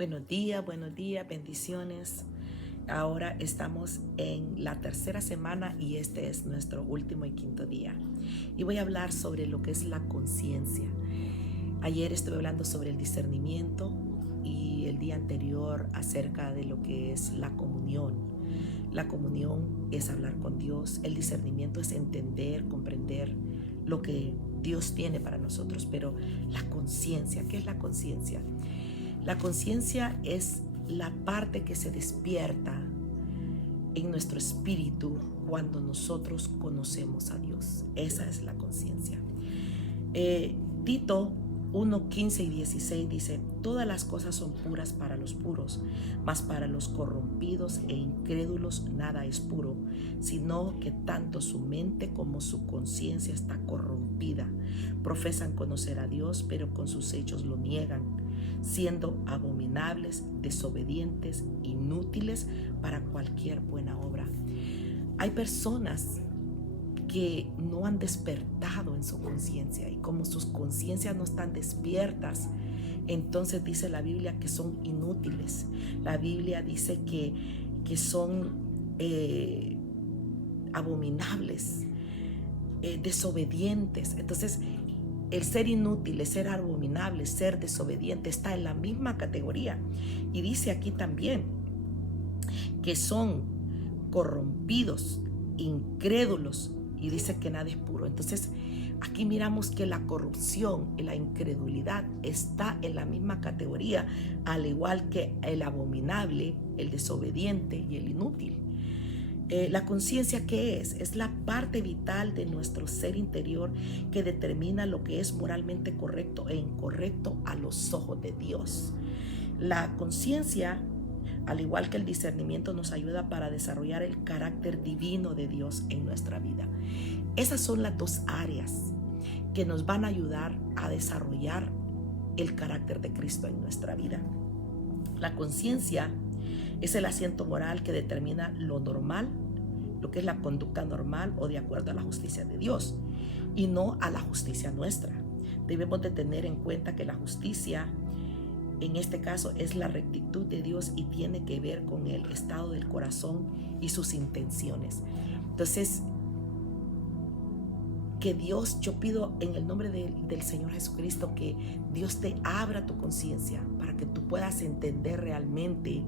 Buenos días, bendiciones. Ahora estamos en la tercera semana y este es nuestro último y quinto día. Y voy a hablar sobre lo que es la conciencia. Ayer estuve hablando sobre el discernimiento y el día anterior acerca de lo que es la comunión. La comunión es hablar con Dios, el discernimiento es entender, comprender lo que Dios tiene para nosotros, pero la conciencia, ¿qué es la conciencia? La conciencia es la parte que se despierta en nuestro espíritu cuando nosotros conocemos a Dios. Esa es la conciencia. Tito 1:15 y 16 dice: todas las cosas son puras para los puros, mas para los corrompidos e incrédulos nada es puro, sino que tanto su mente como su conciencia está corrompida. Profesan conocer a Dios, pero con sus hechos lo niegan, siendo abominables, desobedientes, inútiles para cualquier buena obra. Hay personas que no han despertado en su conciencia, y como sus conciencias no están despiertas, entonces dice la Biblia que son inútiles. La Biblia dice que son abominables, desobedientes. Entonces el ser inútil, el ser abominable, ser desobediente está en la misma categoría. Y dice aquí también que son corrompidos, incrédulos, y dice que nada es puro. Entonces aquí miramos que la corrupción y la incredulidad está en la misma categoría, al igual que el abominable, el desobediente y el inútil. La conciencia, ¿qué es? Es la parte vital de nuestro ser interior que determina lo que es moralmente correcto e incorrecto a los ojos de Dios. La conciencia, al igual que el discernimiento, nos ayuda para desarrollar el carácter divino de Dios en nuestra vida. Esas son las dos áreas que nos van a ayudar a desarrollar el carácter de Cristo en nuestra vida. La conciencia es el asiento moral que determina lo normal, lo que es la conducta normal o de acuerdo a la justicia de Dios, y no a la justicia nuestra. Debemos de tener en cuenta que la justicia, en este caso, es la rectitud de Dios y tiene que ver con el estado del corazón y sus intenciones. Entonces, que Dios, yo pido en el nombre del Señor Jesucristo, que Dios te abra tu conciencia para que tú puedas entender realmente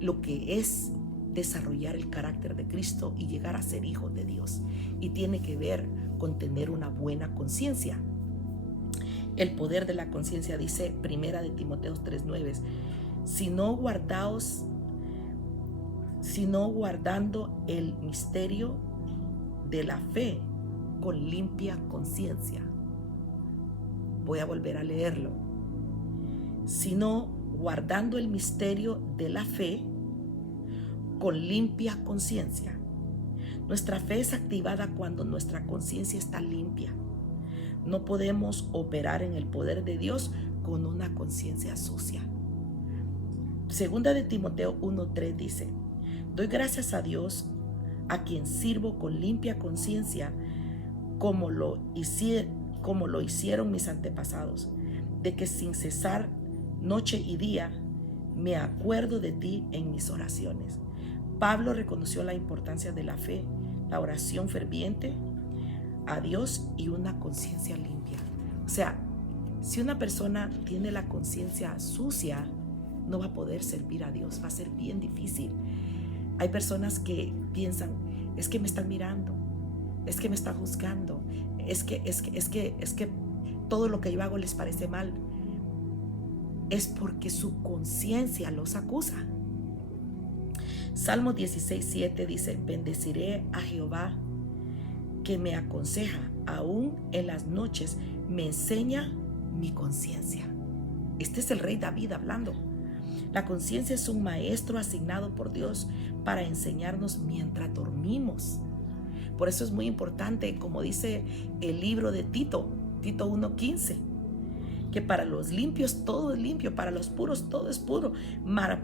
lo que es desarrollar el carácter de Cristo y llegar a ser hijo de Dios. Y tiene que ver con tener una buena conciencia. El poder de la conciencia, dice Primera de Timoteo 3:9, sino guardando el misterio de la fe con limpia conciencia. Voy a volver a leerlo. Sino guardando el misterio de la fe con limpia conciencia. Nuestra fe es activada cuando nuestra conciencia está limpia. No podemos operar en el poder de Dios con una conciencia sucia. Segunda de Timoteo 1:3 dice: doy gracias a Dios, a quien sirvo con limpia conciencia, como lo hicieron mis antepasados, de que sin cesar noche y día me acuerdo de ti en mis oraciones. Pablo reconoció la importancia de la fe, la oración ferviente a Dios y una conciencia limpia. O sea, si una persona tiene la conciencia sucia, no va a poder servir a Dios, va a ser bien difícil. Hay personas que piensan: es que me están mirando, es que me están juzgando, es que todo lo que yo hago les parece mal. Es porque su conciencia los acusa. Salmo 16:7 dice: bendeciré a Jehová, que me aconseja, aún en las noches me enseña mi conciencia. Este es el rey David hablando. La conciencia es un maestro asignado por Dios para enseñarnos mientras dormimos. Por eso es muy importante, como dice el libro de Tito 1:15, que para los limpios todo es limpio, para los puros todo es puro,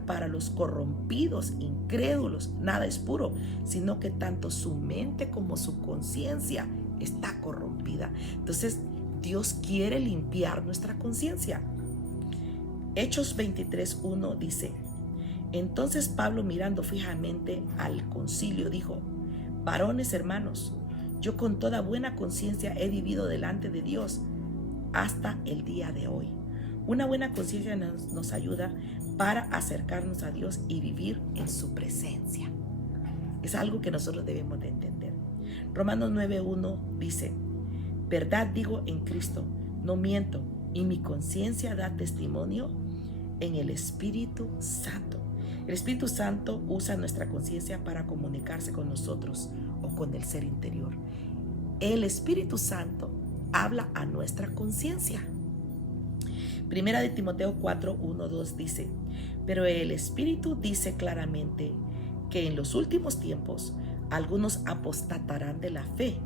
para los corrompidos, incrédulos, nada es puro, sino que tanto su mente como su conciencia está corrompida. Entonces, Dios quiere limpiar nuestra conciencia. Hechos 23:1 dice: entonces Pablo, mirando fijamente al concilio, dijo: varones hermanos, yo con toda buena conciencia he vivido delante de Dios hasta el día de hoy. Una buena conciencia nos ayuda para acercarnos a Dios y vivir en su presencia. Es algo que nosotros debemos de entender. Romanos 9:1 dice: verdad digo en Cristo, no miento, y mi conciencia da testimonio en el Espíritu Santo. El Espíritu Santo usa nuestra conciencia para comunicarse con nosotros o con el ser interior. El Espíritu Santo habla a nuestra conciencia. Primera de Timoteo 4:1-2 dice: pero el Espíritu dice claramente que en los últimos tiempos algunos apostatarán de la fe,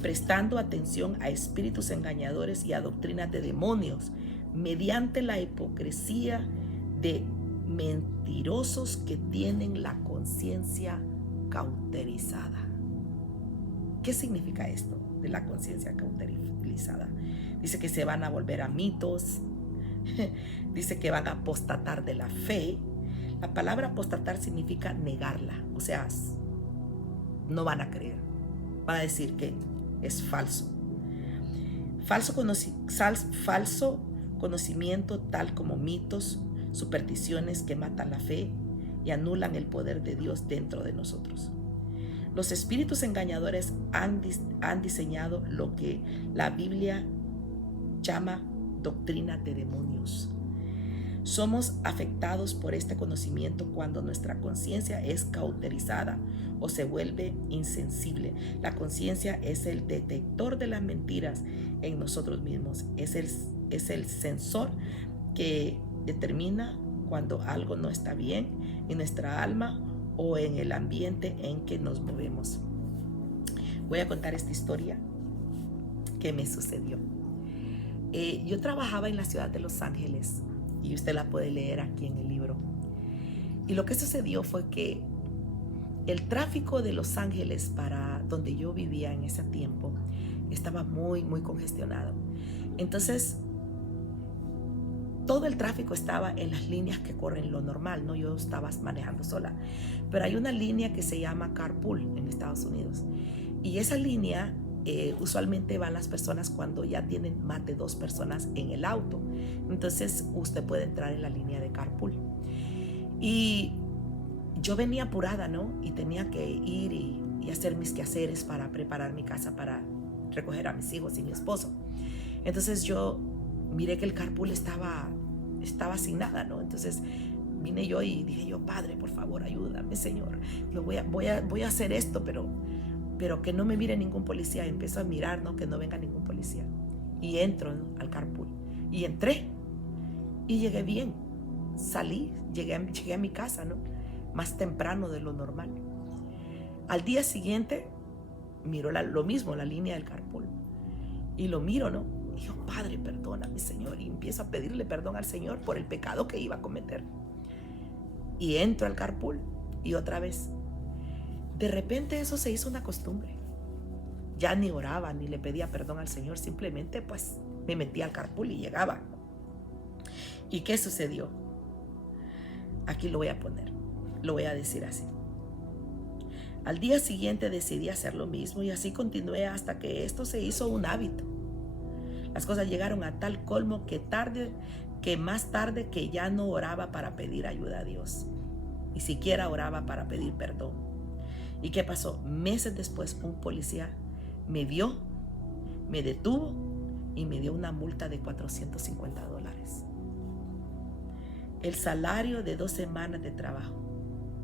prestando atención a espíritus engañadores y a doctrinas de demonios, mediante la hipocresía de mentirosos que tienen la conciencia cauterizada. ¿Qué significa esto de la conciencia cauterizada? Dice que se van a volver a mitos, dice que van a apostatar de la fe. La palabra apostatar significa negarla, o sea, no van a creer, van a decir que es falso. Falso conocimiento, tal como mitos, supersticiones que matan la fe y anulan el poder de Dios dentro de nosotros. Los espíritus engañadores han diseñado lo que la Biblia llama doctrina de demonios. Somos afectados por este conocimiento cuando nuestra conciencia es cauterizada o se vuelve insensible. La conciencia es el detector de las mentiras en nosotros mismos. Es el sensor que determina cuando algo no está bien en nuestra alma o en el ambiente en que nos movemos. Voy a contar esta historia que me sucedió. Yo trabajaba en la ciudad de Los Ángeles y usted la puede leer aquí en el libro. Y lo que sucedió fue que el tráfico de Los Ángeles para donde yo vivía en ese tiempo estaba muy, muy congestionado. Entonces, todo el tráfico estaba en las líneas que corren lo normal, ¿no? Yo estaba manejando sola. Pero hay una línea que se llama carpool en Estados Unidos. Y esa línea usualmente van las personas cuando ya tienen más de 2 personas en el auto. Entonces usted puede entrar en la línea de carpool. Y yo venía apurada, ¿no? Y tenía que ir y hacer mis quehaceres para preparar mi casa para recoger a mis hijos y mi esposo. Entonces yo miré que el carpool estaba sin nada, ¿no? Entonces vine yo y dije yo: Padre, por favor, ayúdame, Señor. Yo voy a hacer esto, pero que no me mire ningún policía. Empiezo a mirar, ¿no? Que no venga ningún policía. Y entro, ¿no?, al carpool. Y entré. Y llegué bien. Salí, llegué a mi casa, ¿no? Más temprano de lo normal. Al día siguiente, miro lo mismo, la línea del carpool. Y lo miro, ¿no? Y yo: Padre, perdóname, Señor. Y empiezo a pedirle perdón al Señor por el pecado que iba a cometer. Y entro al carpool. Y otra vez. De repente eso se hizo una costumbre. Ya ni oraba, ni le pedía perdón al Señor. Simplemente pues me metía al carpool y llegaba. ¿Y qué sucedió? Aquí lo voy a poner. Lo voy a decir así. Al día siguiente decidí hacer lo mismo y así continué hasta que esto se hizo un hábito. Las cosas llegaron a tal colmo que más tarde que ya no oraba para pedir ayuda a Dios. Ni siquiera oraba para pedir perdón. ¿Y qué pasó? Meses después un policía me vio, me detuvo y me dio una multa de $450. El salario de 2 semanas de trabajo.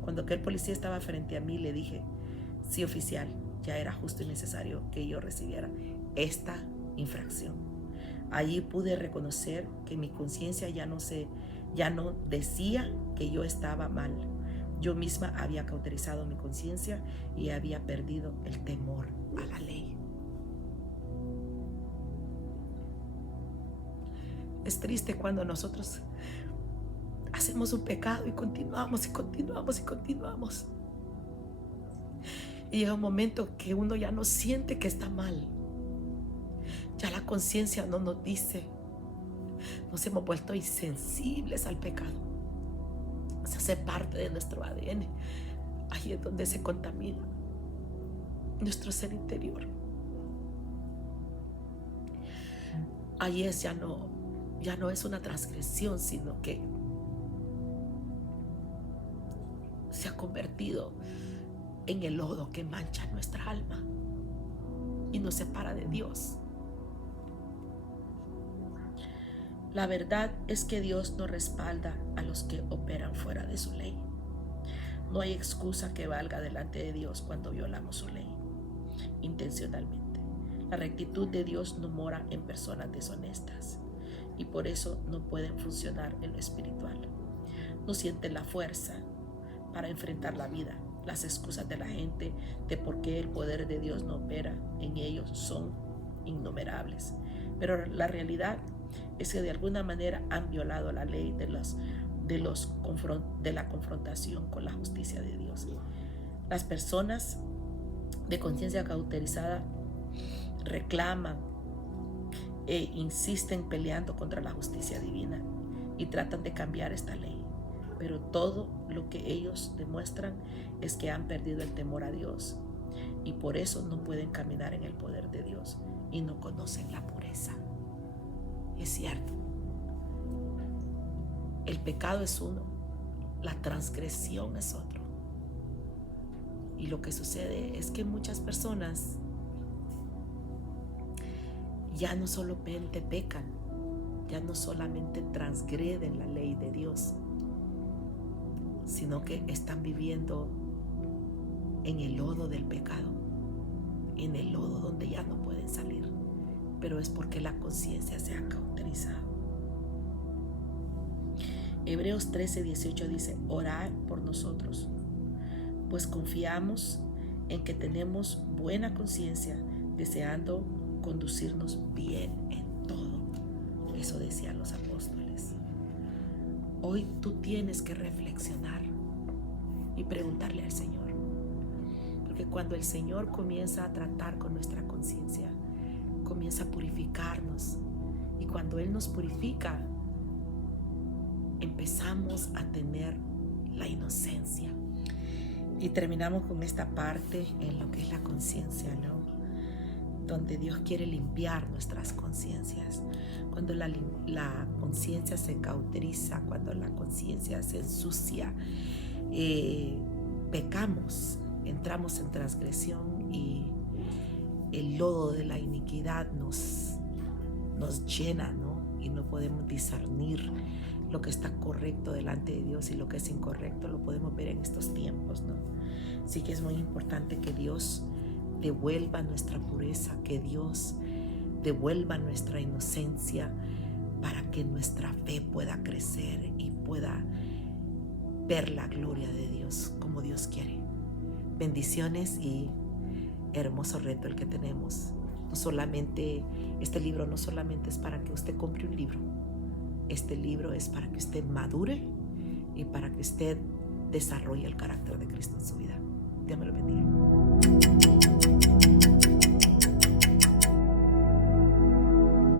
Cuando aquel policía estaba frente a mí, le dije: sí, oficial, ya era justo y necesario que yo recibiera esta infracción. Allí pude reconocer que mi conciencia ya no decía que yo estaba mal. Yo misma había cauterizado mi conciencia y había perdido el temor a la ley. Es triste cuando nosotros hacemos un pecado y continuamos y continuamos y continuamos. Y llega un momento que uno ya no siente que está mal. Ya la conciencia no nos dice: Nos hemos vuelto insensibles al pecado. Se hace parte de nuestro ADN. Ahí es donde se contamina nuestro ser interior. Ahí ya no es una transgresión, sino que se ha convertido en el lodo que mancha nuestra alma y nos separa de Dios. La verdad es que Dios no respalda a los que operan fuera de su ley. No hay excusa que valga delante de Dios cuando violamos su ley intencionalmente. La rectitud de Dios no mora en personas deshonestas y por eso no pueden funcionar en lo espiritual. No sienten la fuerza para enfrentar la vida. Las excusas de la gente de por qué el poder de Dios no opera en ellos son innumerables. Pero la realidad es que de alguna manera han violado la ley de la confrontación con la justicia de Dios. Las personas de conciencia cauterizada reclaman e insisten peleando contra la justicia divina y tratan de cambiar esta ley. Pero todo lo que ellos demuestran es que han perdido el temor a Dios y por eso no pueden caminar en el poder de Dios y no conocen la pureza. Es cierto, el pecado es uno, la transgresión es otro. Y lo que sucede es que muchas personas ya no solamente pecan, ya no solamente transgreden la ley de Dios, sino que están viviendo en el lodo del pecado, en el lodo donde ya no pueden salir, pero es porque la conciencia se ha cauterizado. Hebreos 13:18 dice: orad por nosotros, pues confiamos en que tenemos buena conciencia, deseando conducirnos bien en todo. Eso decían los apóstoles. Hoy tú tienes que reflexionar y preguntarle al Señor, porque cuando el Señor comienza a tratar con nuestra conciencia, comienza a purificarnos, y cuando Él nos purifica, empezamos a tener la inocencia. Y terminamos con esta parte en lo que es la conciencia, ¿no? Donde Dios quiere limpiar nuestras conciencias. Cuando la conciencia se cauteriza, cuando la conciencia se ensucia, pecamos, entramos en transgresión y el lodo de la iniquidad nos llena, ¿no? Y no podemos discernir lo que está correcto delante de Dios y lo que es incorrecto. Lo podemos ver en estos tiempos, ¿no? Así que es muy importante que Dios devuelva nuestra pureza, que Dios devuelva nuestra inocencia para que nuestra fe pueda crecer y pueda ver la gloria de Dios como Dios quiere. Bendiciones y hermoso reto el que tenemos. No solamente, este libro no solamente es para que usted compre un libro. Este libro es para que usted madure y para que usted desarrolle el carácter de Cristo en su vida. Dios me lo bendiga.